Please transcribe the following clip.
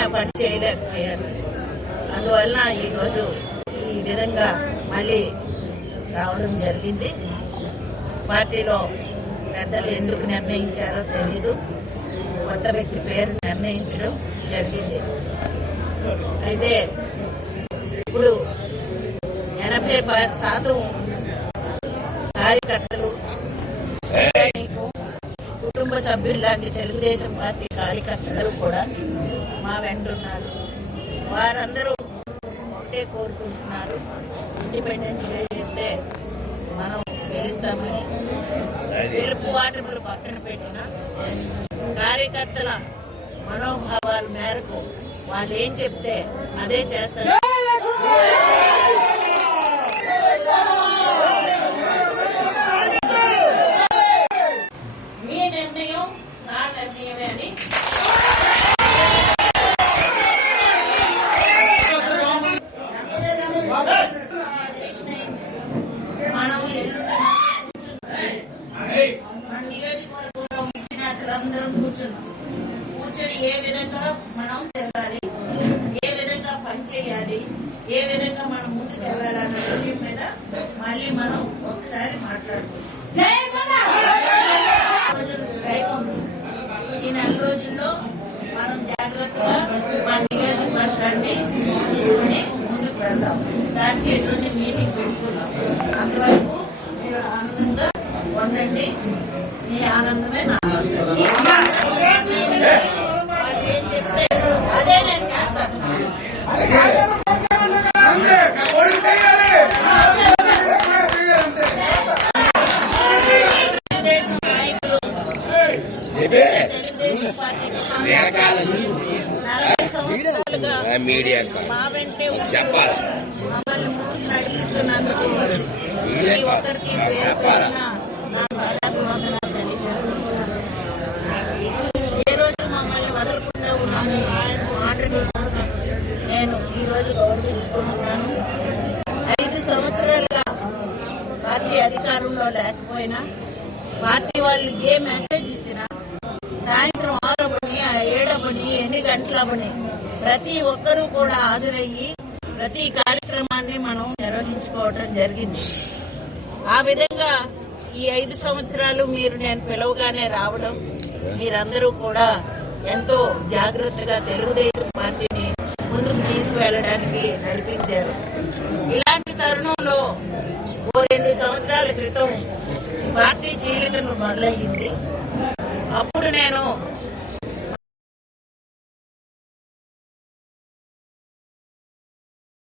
చెప్పిన పని చేయలేకపోయారు. అందువల్ల ఈరోజు ఈ విధంగా మళ్ళీ రావడం జరిగింది. పార్టీలో పెద్దలు ఎందుకు నిర్ణయించారో తెలీదు, కొత్త వ్యక్తి పేరు నిర్ణయించడం జరిగింది. అయితే ఇప్పుడు 80% కార్యకర్తలు, కుటుంబ సభ్యులు లాంటి తెలుగుదేశం పార్టీ కార్యకర్తలు కూడా మా వెంటున్నారు. వారందరూ ఒకటే కోరుకుంటున్నారు, ఇండిపెండెంట్ గా చేస్తే మనం గెలుస్తామని. గెలుపు వాటములు పక్కన పెట్టిన కార్యకర్తల మనోభావాల మేరకు వాళ్ళు ఏం చెప్తే అదే చేస్తారు. మీ నిర్ణయం నా నిర్ణయమే అని మనం మన నియోజకవర్గంలో విద్యార్థులందరూ కూర్చొని ఏ విధంగా మనం తిరగాలి, ఏ విధంగా పని చేయాలి, ఏ విధంగా మనం ముందుకు వెళ్ళాలన్న విషయం మీద మళ్ళీ మనం ఒకసారి మాట్లాడుకుంటాం. ఈ 4 రోజుల్లో మనం జాగ్రత్తగా మన నియోజకవర్గాన్ని తీసుకుని ముందుకు వెళ్దాం. దానికి ఎటువంటి మీటింగ్ పెట్టుకున్నాం. అంతవరకు మీరు ఆనందంగా ఉండండి. మీ ఆనందమే నా వాళ్ళు ఏం చెప్తే అదే నేను చేస్తాను. తెలుగుదేశం నాయకులు తెలుగుదేశం పార్టీకి 40 సంవత్సరాలుగా మా వెంటే మమ్మల్ని ముందుకు నడిపిస్తున్నందుకు ప్రతి ఒక్కరికి పేరు పేరున నా బాధాభివందనాలు తెలియజేస్తున్నాను. ఏ రోజు మమ్మల్ని వదలకుండా ఉన్న మాటని నేను ఈ రోజు గౌరవించుకుంటున్నాను. 5 సంవత్సరాలుగా పార్టీ అధికారంలో లేకపోయినా పార్టీ వాళ్ళు ఏ మెసేజ్ ఇచ్చినా సాయంత్రం 6 అవ్వని 7 అవ్వని ఎన్ని గంటలవ్వని ప్రతి ఒక్కరూ కూడా హాజరయ్యి ప్రతి కార్యక్రమాన్ని మనం నిర్వహించుకోవడం జరిగింది. ఆ విధంగా ఈ 5 సంవత్సరాలు మీరు నేను పిలవగానే రావడం, మీరందరూ కూడా ఎంతో జాగ్రత్తగా తెలుగుదేశం పార్టీని ముందుకు తీసుకువెళ్లడానికి నడిపించారు. ఇలాంటి తరుణంలో 2 సంవత్సరాల క్రితం పార్టీ చీలికను మొదలయ్యింది. అప్పుడు నేను